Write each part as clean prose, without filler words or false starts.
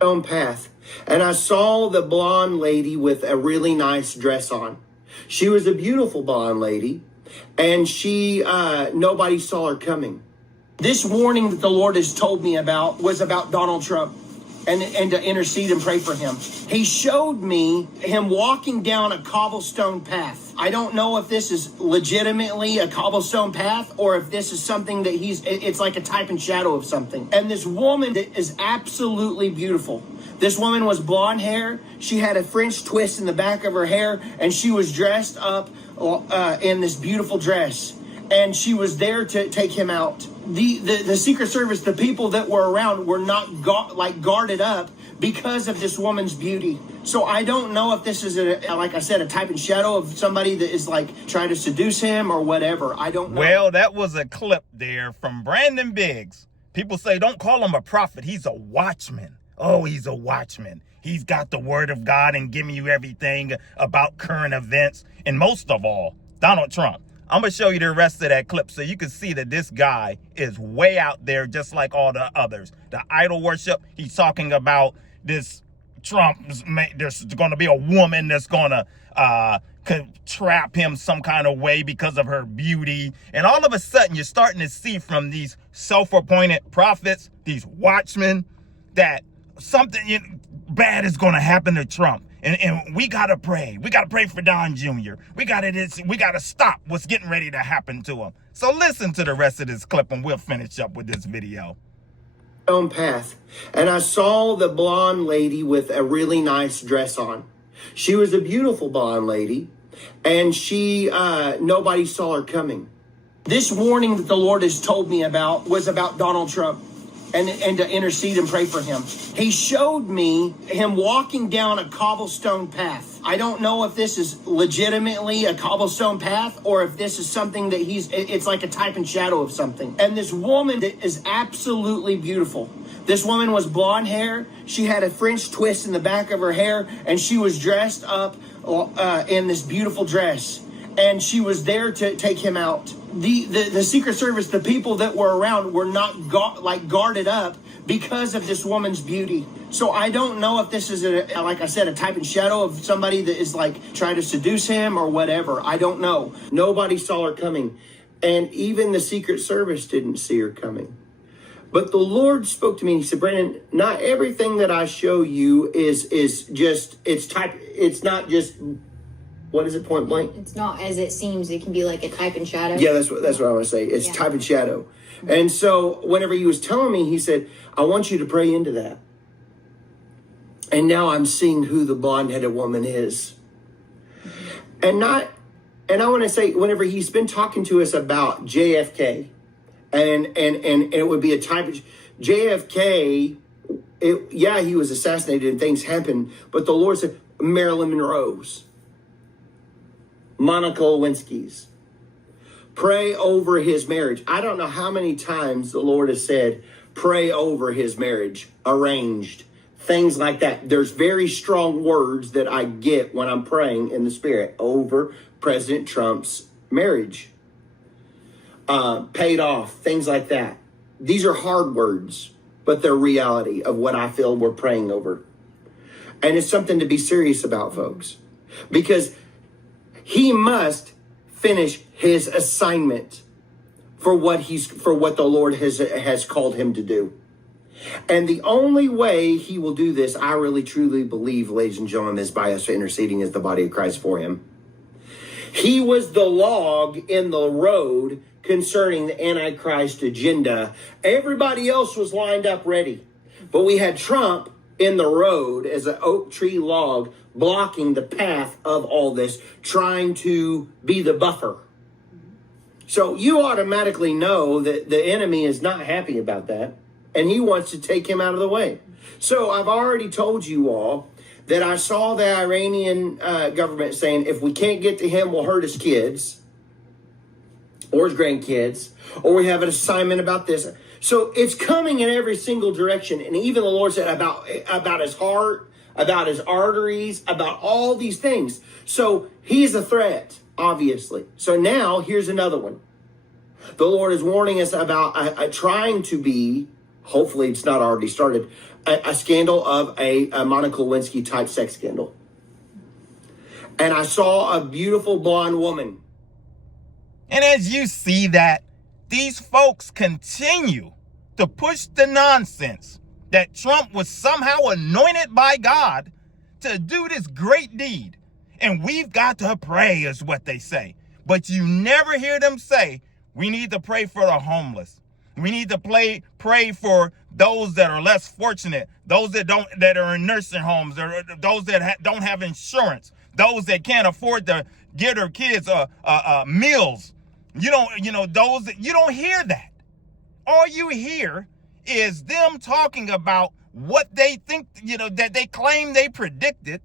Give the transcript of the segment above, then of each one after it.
own path, and I saw the blonde lady with a really nice dress on. She was a beautiful blonde lady, and nobody saw her coming. This warning that the Lord has told me about was about Donald Trump and to intercede and pray for him. He showed me him walking down a cobblestone path. I don't know if this is legitimately a cobblestone path or if this is something that it's like a type and shadow of something. And this woman is absolutely beautiful. This woman was blonde hair. She had a French twist in the back of her hair, and she was dressed up in this beautiful dress. And she was there to take him out. The Secret Service, the people that were around, were not guarded up because of this woman's beauty. So I don't know if this is, like I said, a type and shadow of somebody that is like trying to seduce him or whatever. I don't know. Well, that was a clip there from Brandon Biggs. People say, don't call him a prophet. He's a watchman. Oh, he's a watchman. He's got the word of God and giving you everything about current events. And most of all, Donald Trump. I'm going to show you the rest of that clip so you can see that this guy is way out there just like all the others. The idol worship, he's talking about this Trump, there's going to be a woman that's going to trap him some kind of way because of her beauty. And all of a sudden, you're starting to see from these self-appointed prophets, these watchmen, that something bad is going to happen to Trump. And we got to pray. We got to pray for Don Jr. We got to stop what's getting ready to happen to him. So listen to the rest of this clip and we'll finish up with this video. Own path, and I saw the blonde lady with a really nice dress on. She was a beautiful blonde lady, and nobody saw her coming. This warning that the Lord has told me about was about Donald Trump and to intercede and pray for him. He showed me him walking down a cobblestone path. I don't know if this is legitimately a cobblestone path or if this is something that it's like a type and shadow of something. And this woman is absolutely beautiful. This woman was blonde hair. She had a French twist in the back of her hair, and she was dressed up in this beautiful dress. And she was there to take him out. The Secret Service, the people that were around, were not guarded up because of this woman's beauty. So I don't know if this is, like I said, a type and shadow of somebody that is like trying to seduce him or whatever. I don't know. Nobody saw her coming. And even the Secret Service didn't see her coming. But the Lord spoke to me and he said, Brandon, not everything that I show you is just, it's not just, what is it, point blank? It's not as it seems. It can be like a type and shadow. Yeah, that's what I want to say. It's type and shadow. Mm-hmm. And so whenever he was telling me, he said, I want you to pray into that. And now I'm seeing who the blonde-headed woman is. Mm-hmm. And I want to say, whenever he's been talking to us about JFK, and it would be a type of JFK, he was assassinated and things happened, but the Lord said Marilyn Monroe's, Monica Lewinsky's. Pray over his marriage. I don't know how many times the Lord has said, pray over his marriage, arranged, things like that. There's very strong words that I get when I'm praying in the Spirit over President Trump's marriage. Paid off, things like that. These are hard words, but they're reality of what I feel we're praying over. And it's something to be serious about, folks, because he must finish his assignment for what the Lord has called him to do. And the only way he will do this, I really truly believe, ladies and gentlemen, is by us interceding as the body of Christ for him. He was the log in the road concerning the Antichrist agenda. Everybody else was lined up ready. But we had Trump in the road as an oak tree log blocking the path of all this, trying to be the buffer. So you automatically know that the enemy is not happy about that, and he wants to take him out of the way. So I've already told you all that I saw the Iranian government saying, if we can't get to him, we'll hurt his kids or his grandkids, or we have an assignment about this. So it's coming in every single direction. And even the Lord said about his heart, about his arteries, about all these things. So he's a threat, obviously. So now here's another one. The Lord is warning us about trying to be, hopefully it's not already started, a scandal of a Monica Lewinsky type sex scandal. And I saw a beautiful blonde woman. And as you see that, these folks continue to push the nonsense that Trump was somehow anointed by God to do this great deed. And we've got to pray is what they say. But you never hear them say, we need to pray for the homeless. We need to pray for those that are less fortunate, those that are in nursing homes, or those that don't have insurance, those that can't afford to give their kids meals. You don't hear that. All you hear is them talking about what they think, that they claim they predicted,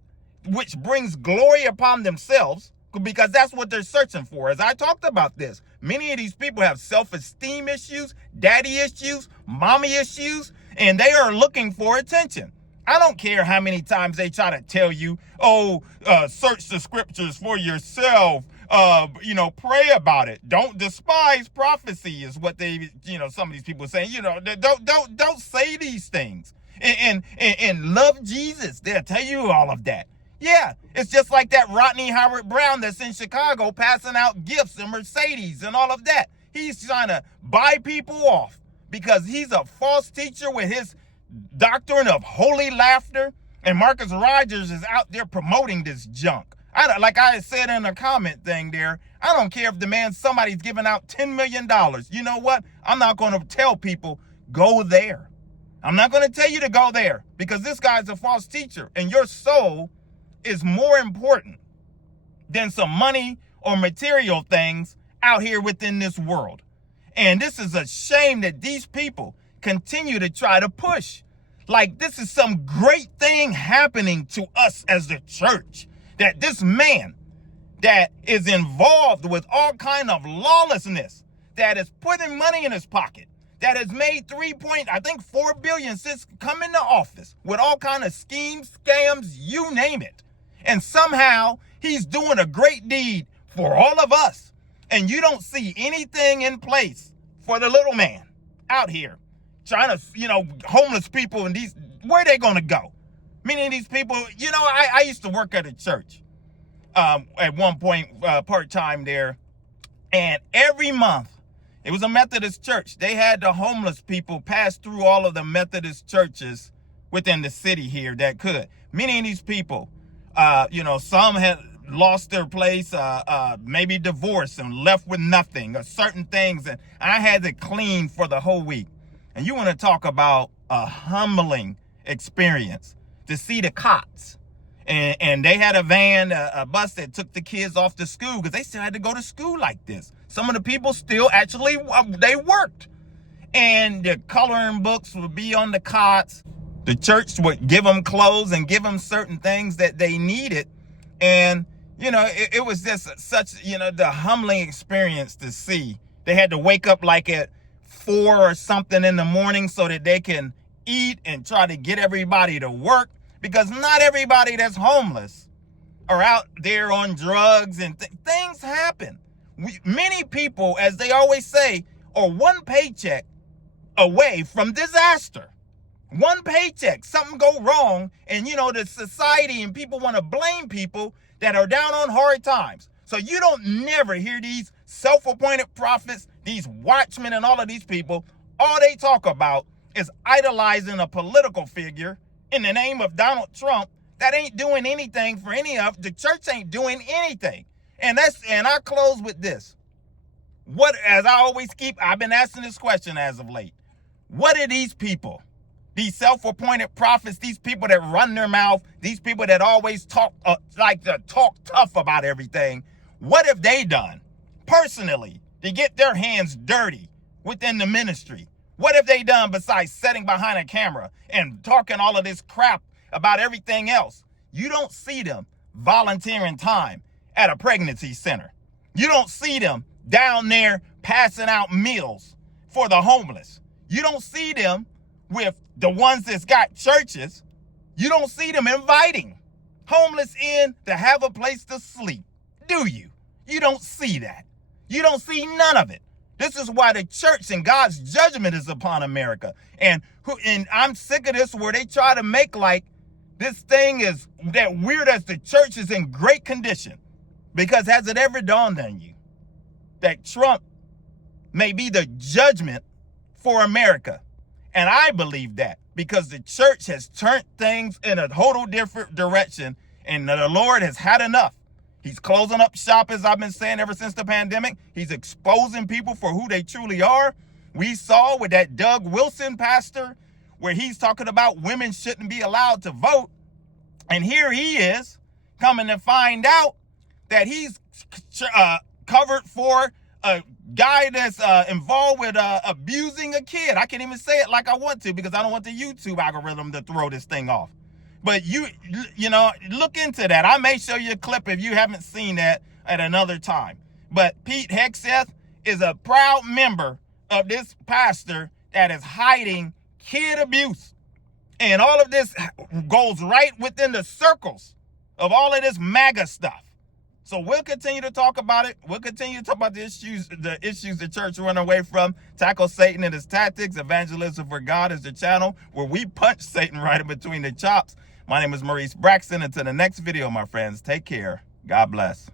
which brings glory upon themselves, because that's what they're searching for. As I talked about this, many of these people have self-esteem issues, daddy issues, mommy issues, and they are looking for attention. I don't care how many times they try to tell you, search the scriptures for yourself, pray about it. Don't despise prophecy is what they, some of these people say, don't say these things and love Jesus. They'll tell you all of that. Yeah, it's just like that Rodney Howard Brown that's in Chicago passing out gifts and Mercedes and all of that. He's trying to buy people off because he's a false teacher with his doctrine of holy laughter. And Marcus Rogers is out there promoting this junk. Like I said in a comment thing there, I don't care if somebody's giving out $10 million. You know what? I'm not going to tell people, go there. I'm not going to tell you to go there because this guy's a false teacher and your soul is more important than some money or material things out here within this world. And this is a shame that these people continue to try to push. Like this is some great thing happening to us as the church. That this man that is involved with all kind of lawlessness, that is putting money in his pocket, that has made $4 billion since coming to office with all kind of schemes, scams, you name it. And somehow he's doing a great deed for all of us. And you don't see anything in place for the little man out here trying to, homeless people and where are they going to go? Many of these people, I used to work at a church at one point, part-time there. And every month, it was a Methodist church. They had the homeless people pass through all of the Methodist churches within the city here that could. Many of these people, some had lost their place, maybe divorced and left with nothing, or certain things. And I had to clean for the whole week. And you want to talk about a humbling experience to see the cots. And they had a van, a bus that took the kids off to school because they still had to go to school like this. Some of the people still actually, they worked. And the coloring books would be on the cots. The church would give them clothes and give them certain things that they needed. And, it was just such, the humbling experience to see. They had to wake up like at 4 or something in the morning so that they can eat and try to get everybody to work. Because not everybody that's homeless are out there on drugs and things happen. Many people, as they always say, are one paycheck away from disaster. One paycheck, something go wrong, and the society and people want to blame people that are down on hard times. So you don't never hear these self-appointed prophets, these watchmen and all of these people, all they talk about is idolizing a political figure in the name of Donald Trump that ain't doing anything for the church ain't doing anything. And I close with this. I've been asking this question as of late. What are these people, these self-appointed prophets, these people that run their mouth, these people that always talk tough about everything, what have they done personally to get their hands dirty within the ministry? What have they done besides sitting behind a camera and talking all of this crap about everything else? You don't see them volunteering time at a pregnancy center. You don't see them down there passing out meals for the homeless. You don't see them with the ones that's got churches. You don't see them inviting homeless in to have a place to sleep, do you? You don't see that. You don't see none of it. This is why the church and God's judgment is upon America. And I'm sick of this where they try to make like this thing is that weird as the church is in great condition. Because has it ever dawned on you that Trump may be the judgment for America? And I believe that because the church has turned things in a total different direction and the Lord has had enough. He's closing up shop, as I've been saying ever since the pandemic. He's exposing people for who they truly are. We saw with that Doug Wilson pastor where he's talking about women shouldn't be allowed to vote. And here he is coming to find out that he's covered for a guy that's involved with abusing a kid. I can't even say it like I want to because I don't want the YouTube algorithm to throw this thing off. But you know, look into that. I may show you a clip if you haven't seen that at another time. But Pete Hegseth is a proud member of this pastor that is hiding kid abuse. And all of this goes right within the circles of all of this MAGA stuff. So we'll continue to talk about it. We'll continue to talk about the issues the church run away from. Tackle Satan and his tactics. Evangelism for God is the channel where we punch Satan right in between the chops. My name is Maurice Braxton. Until the next video, my friends, take care. God bless.